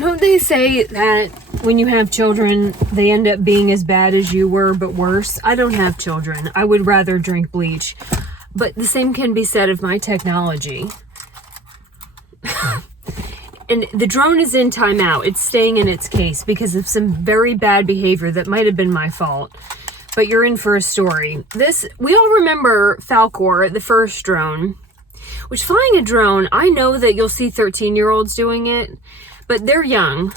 Don't they say that when you have children, they end up being as bad as you were, but worse? I don't have children. I would rather drink bleach. But the same can be said of my technology. And the drone is in timeout. It's staying in its case because of some very bad behavior that might have been my fault. But you're in for a story. We all remember Falcor, the first drone. Which, flying a drone, I know that you'll see 13-year-olds doing it, but they're young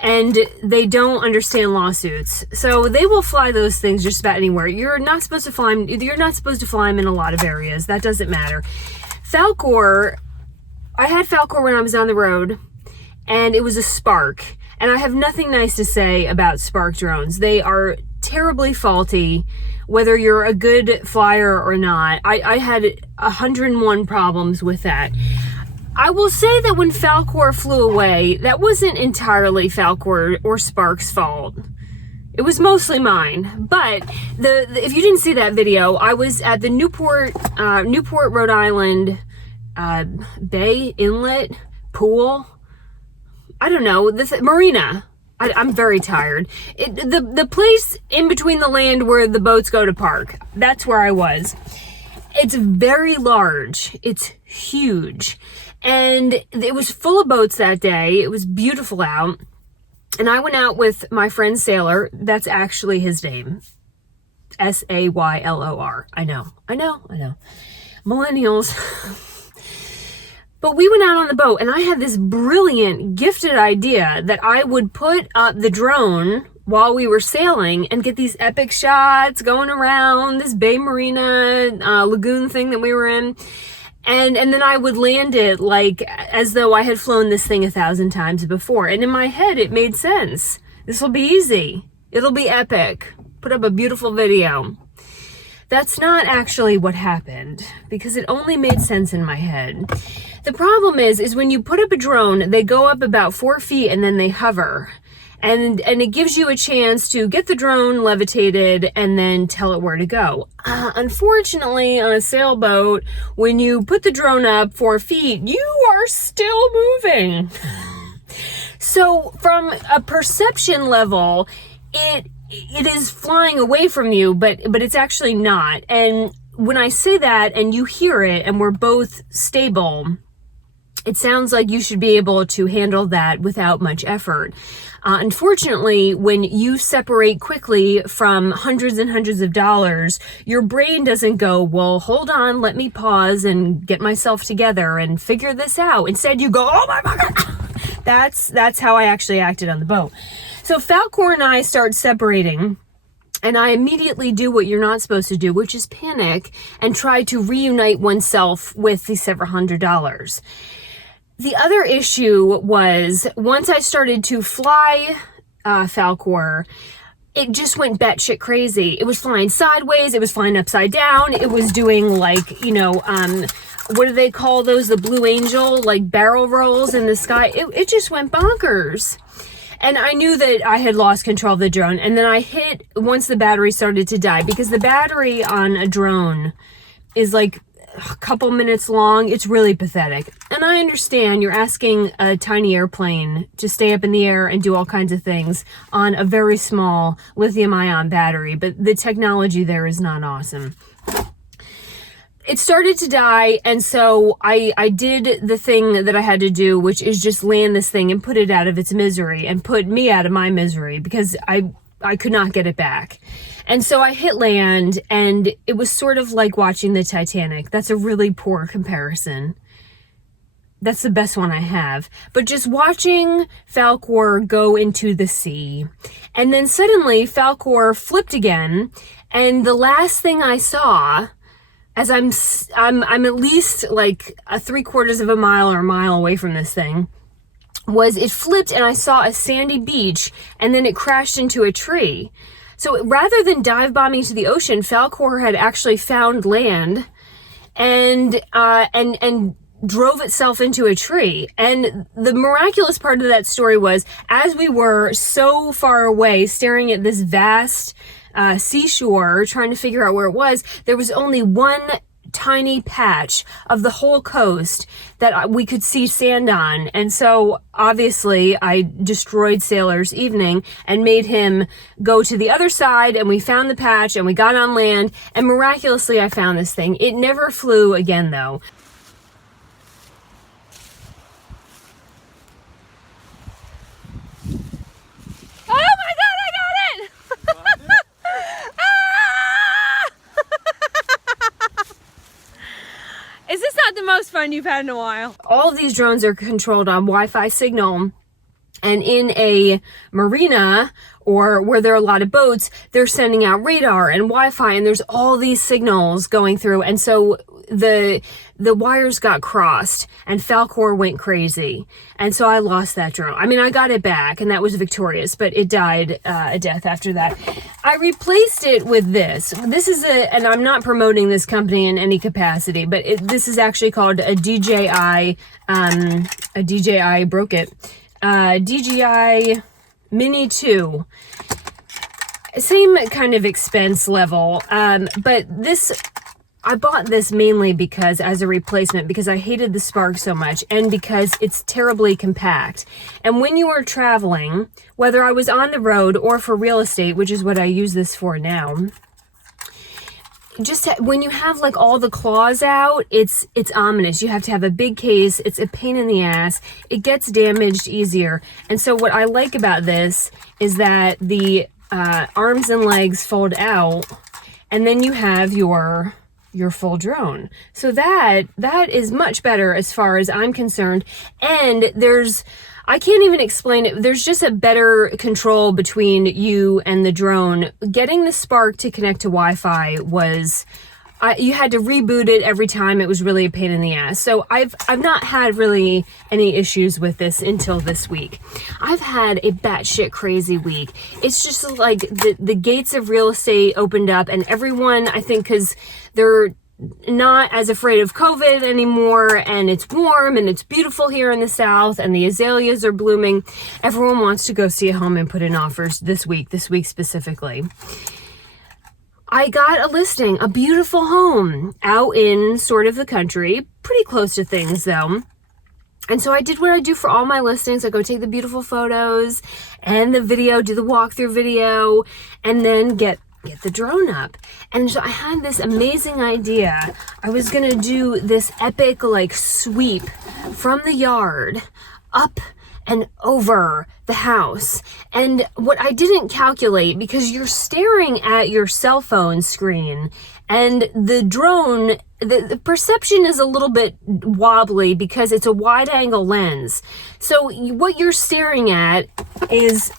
and they don't understand lawsuits. So they will fly those things just about anywhere. You're not supposed to fly them in a lot of areas. That doesn't matter. Falcor, I had Falcor when I was on the road, and it was a Spark. And I have nothing nice to say about Spark drones. They are terribly faulty, whether you're a good flyer or not. I had 101 problems with that. I will say that when Falcor flew away, that wasn't entirely Falcor or Spark's fault. It was mostly mine. But if you didn't see that video, I was at the Newport, Rhode Island Bay Inlet pool. I don't know, marina. I'm very tired. The place in between the land where the boats go to park. That's where I was. It's very large. It's huge. And it was full of boats that day. It was beautiful out. And I went out with my friend Sailor. That's actually his name. Saylor. I know. Millennials. But we went out on the boat, and I had this brilliant, gifted idea that I would put up the drone while we were sailing and get these epic shots going around this Bay Marina lagoon thing that we were in. And then I would land it like as though I had flown this thing 1,000 times before. And in my head, it made sense. This will be easy. It'll be epic. Put up a beautiful video. That's not actually what happened, because it only made sense in my head. The problem is when you put up a drone, they go up about 4 feet and then they hover. And it gives you a chance to get the drone levitated and then tell it where to go. Unfortunately, on a sailboat, when you put the drone up 4 feet, you are still moving. So from a perception level, it is flying away from you, but it's actually not. And when I say that and you hear it and we're both stable, it sounds like you should be able to handle that without much effort. Unfortunately, when you separate quickly from hundreds and hundreds of dollars, your brain doesn't go, well, hold on, let me pause and get myself together and figure this out. Instead, you go, oh my God. That's how I actually acted on the boat. So Falcor and I start separating, and I immediately do what you're not supposed to do, which is panic and try to reunite oneself with the several $100s. The other issue was once I started to fly Falcor, it just went batshit crazy. It was flying sideways. It was flying upside down. It was doing like, what do they call those? The Blue Angel, like barrel rolls in the sky. It just went bonkers. And I knew that I had lost control of the drone. And then I hit once the battery started to die, because the battery on a drone is like a couple minutes long. It's really pathetic. And I understand you're asking a tiny airplane to stay up in the air and do all kinds of things on a very small lithium-ion battery, but the technology there is not awesome. It started to die, and so I did the thing that I had to do, which is just land this thing and put it out of its misery and put me out of my misery, because I could not get it back. And so I hit land, and it was sort of like watching the Titanic. That's a really poor comparison. That's the best one I have. But just watching Falcor go into the sea, and then suddenly Falcor flipped again, and the last thing I saw, as I'm at least like a 3/4 of a mile or a mile away from this thing, was it flipped and I saw a sandy beach, and then it crashed into a tree. So rather than dive bombing to the ocean, Falcor had actually found land and drove itself into a tree. And the miraculous part of that story was, as we were so far away staring at this vast seashore trying to figure out where it was, there was only one tiny patch of the whole coast that we could see sand on. And so obviously I destroyed Sailor's evening and made him go to the other side, and we found the patch and we got on land, and miraculously I found this thing. It never flew again though. Is this not the most fun you've had in a while? All of these drones are controlled on Wi-Fi signal, and in a marina or where there are a lot of boats, they're sending out radar and Wi-Fi, and there's all these signals going through. And so the wires got crossed and Falcor went crazy. And so I lost that drone. I mean, I got it back and that was victorious, but it died a death after that. I replaced it with this. This is and I'm not promoting this company in any capacity, but this is actually called a DJI, broke it. DJI Mini 2. Same kind of expense level, but I bought this mainly because as a replacement, because I hated the Spark so much and because it's terribly compact. And when you are traveling, whether I was on the road or for real estate, which is what I use this for now, just when you have like all the claws out, it's ominous. You have to have a big case. It's a pain in the ass. It gets damaged easier. And so what I like about this is that the arms and legs fold out, and then you have your full drone. So that is much better as far as I'm concerned. And I can't even explain it. There's just a better control between you and the drone. Getting the Spark to connect to Wi-Fi was, you had to reboot it every time. It was really a pain in the ass. So I've not had really any issues with this until this week. I've had a batshit crazy week. It's just like the gates of real estate opened up, and everyone, I think, because they're not as afraid of COVID anymore, and it's warm and it's beautiful here in the South, and the azaleas are blooming. Everyone wants to go see a home and put in offers this week specifically. I got a listing, a beautiful home out in sort of the country, pretty close to things though. And so I did what I do for all my listings. I go take the beautiful photos and the video, do the walkthrough video, and then get the drone up. And so I had this amazing idea. I was gonna do this epic like sweep from the yard up and over the house. And what I didn't calculate, because you're staring at your cell phone screen and the drone, the perception is a little bit wobbly because it's a wide angle lens. So what you're staring at is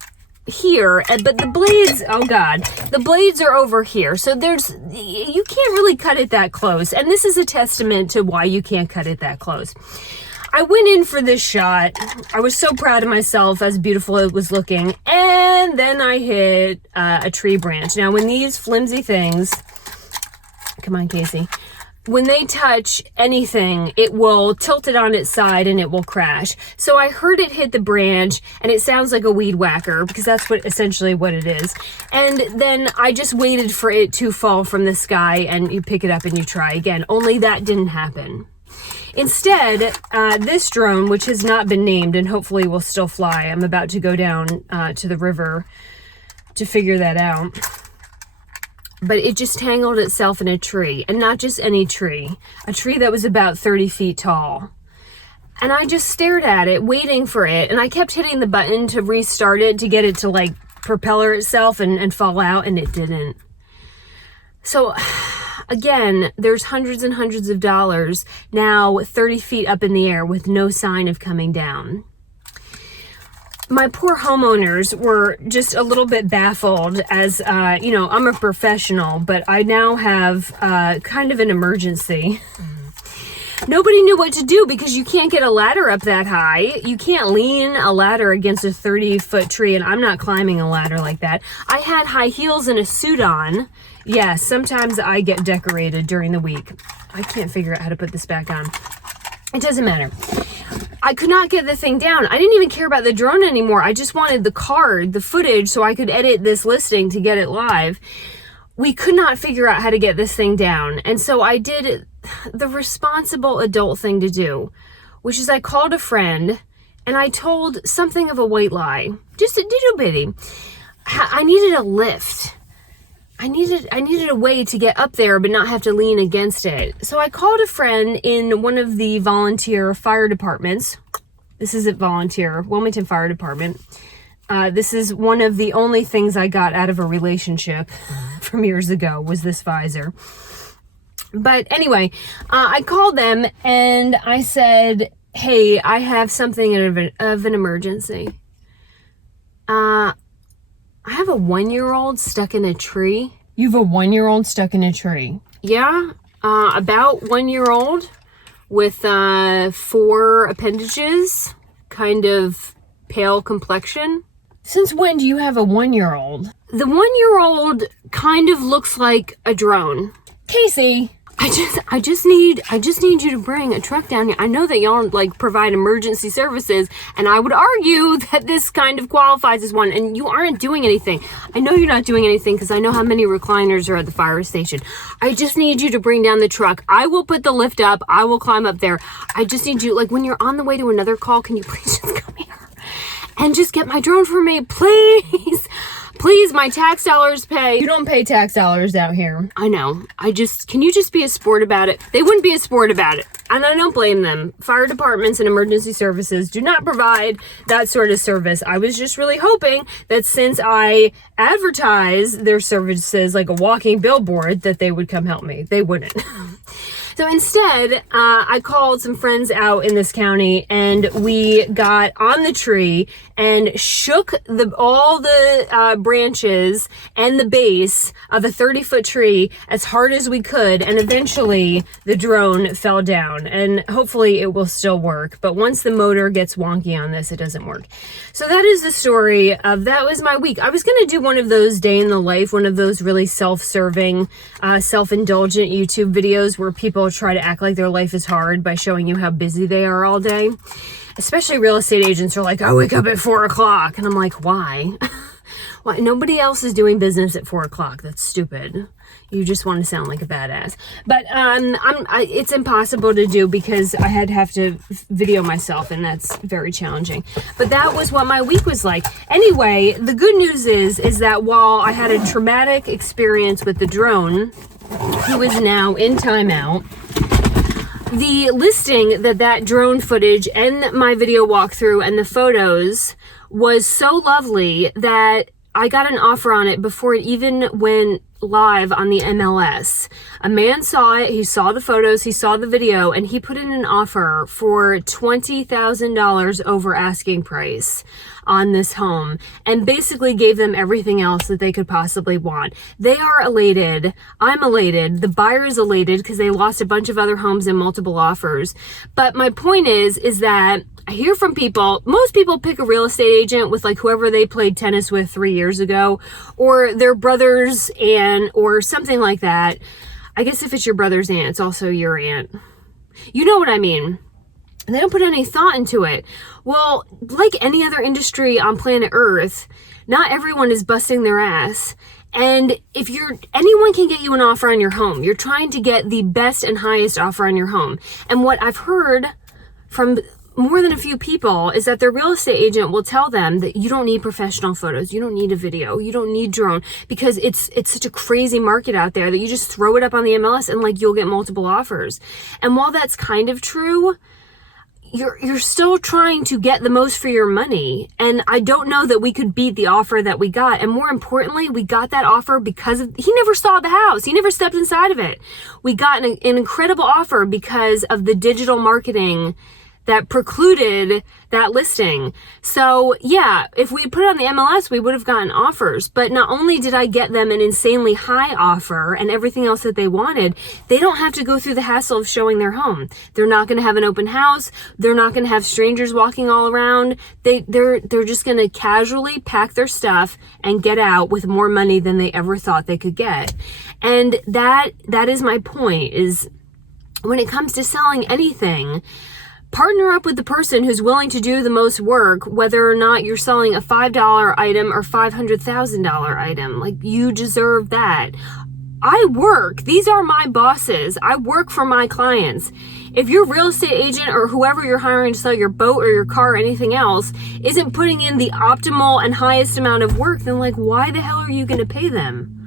here, but the blades, oh God, the blades are over here. So you can't really cut it that close. And this is a testament to why you can't cut it that close. I went in for this shot. I was so proud of myself as beautiful it was looking. And then I hit a tree branch. Now when these flimsy things, come on Casey, when they touch anything, it will tilt it on its side and it will crash. So I heard it hit the branch, and it sounds like a weed whacker because that's essentially what it is. And then I just waited for it to fall from the sky, and you pick it up and you try again. Only that didn't happen. Instead, this drone, which has not been named and hopefully will still fly, I'm about to go down to the river to figure that out. But it just tangled itself in a tree, and not just any tree, a tree that was about 30 feet tall. And I just stared at it, waiting for it, and I kept hitting the button to restart it to get it to like propeller itself and fall out, and it didn't. So again, there's hundreds and hundreds of dollars now 30 feet up in the air with no sign of coming down. My poor homeowners were just a little bit baffled as, I'm a professional, but I now have kind of an emergency. Nobody knew what to do because you can't get a ladder up that high. You can't lean a ladder against a 30-foot tree, and I'm not climbing a ladder like that. I had high heels and a suit on. Yes, sometimes I get decorated during the week. I can't figure out how to put this back on. It doesn't matter. I could not get the thing down. I didn't even care about the drone anymore. I just wanted the footage, so I could edit this listing to get it live. We could not figure out how to get this thing down. And so I did the responsible adult thing to do, which is I called a friend and I told something of a white lie, just a little bitty. I needed a lift. I needed a way to get up there but not have to lean against it. So I called a friend in one of the volunteer fire departments. This isn't volunteer, Wilmington Fire Department. This is one of the only things I got out of a relationship from years ago was this visor. But anyway, I called them and I said, hey, I have something of an emergency. I have a 1-year-old stuck in a tree. You have a 1-year-old stuck in a tree? Yeah, about 1-year-old with 4 appendages, kind of pale complexion. Since when do you have a 1-year-old? The 1-year-old kind of looks like a drone. Casey, I just need you to bring a truck down here. I know that y'all like provide emergency services, and I would argue that this kind of qualifies as one, and you aren't doing anything. I know you're not doing anything because I know how many recliners are at the fire station. I just need you to bring down the truck. I will put the lift up. I will climb up there. I just need you, like when you're on the way to another call, can you please just come here and just get my drone for me, please? Please, my tax dollars pay. You don't pay tax dollars out here. I know. Can you just be a sport about it? They wouldn't be a sport about it. And I don't blame them. Fire departments and emergency services do not provide that sort of service. I was just really hoping that since I advertise their services like a walking billboard, that they would come help me. They wouldn't. So instead, I called some friends out in this county and we got on the tree and shook all the branches and the base of a 30-foot tree as hard as we could. And eventually the drone fell down, and hopefully it will still work. But once the motor gets wonky on this, it doesn't work. So that is the story of that was my week. I was going to do one of those day in the life, one of those really self-serving, self-indulgent YouTube videos where people try to act like their life is hard by showing you how busy they are all day. Especially real estate agents are like, I wake up at 4 o'clock. And I'm like, why? Why? Nobody else is doing business at 4 o'clock. That's stupid. You just want to sound like a badass. But it's impossible to do because I have to video myself, and that's very challenging. But that was what my week was like. Anyway, the good news is that while I had a traumatic experience with the drone, who is now in timeout, the listing that drone footage and my video walkthrough and the photos was so lovely that I got an offer on it before it even went live on the MLS. A man saw it, he saw the photos, he saw the video, and he put in an offer for $20,000 over asking price on this home and basically gave them everything else that they could possibly want. They are elated. I'm elated. The buyer is elated because they lost a bunch of other homes and multiple offers. But my point is that I hear from people, most people pick a real estate agent with like whoever they played tennis with 3 years ago, or their brothers or something like that. I guess if it's your brother's aunt, it's also your aunt. You know what I mean? They don't put any thought into it. Well, like any other industry on planet Earth, not everyone is busting their ass. And if anyone can get you an offer on your home. You're trying to get the best and highest offer on your home. And what I've heard from more than a few people is that their real estate agent will tell them that you don't need professional photos, you don't need a video, you don't need drone, because it's such a crazy market out there that you just throw it up on the MLS and like you'll get multiple offers. And while that's kind of true, you're still trying to get the most for your money. And I don't know that we could beat the offer that we got. And more importantly, we got that offer because he never saw the house. He never stepped inside of it. We got an incredible offer because of the digital marketing that precluded that listing. So yeah, if we put it on the MLS, we would have gotten offers. But not only did I get them an insanely high offer and everything else that they wanted, they don't have to go through the hassle of showing their home. They're not going to have an open house. They're not going to have strangers walking all around. They're just going to casually pack their stuff and get out with more money than they ever thought they could get. And that is my point, is when it comes to selling anything, partner up with the person who's willing to do the most work, whether or not you're selling a $5 item or $500,000 item. Like, you deserve that. I work. These are my bosses. I work for my clients. If your real estate agent or whoever you're hiring to sell your boat or your car or anything else isn't putting in the optimal and highest amount of work, then like, why the hell are you going to pay them?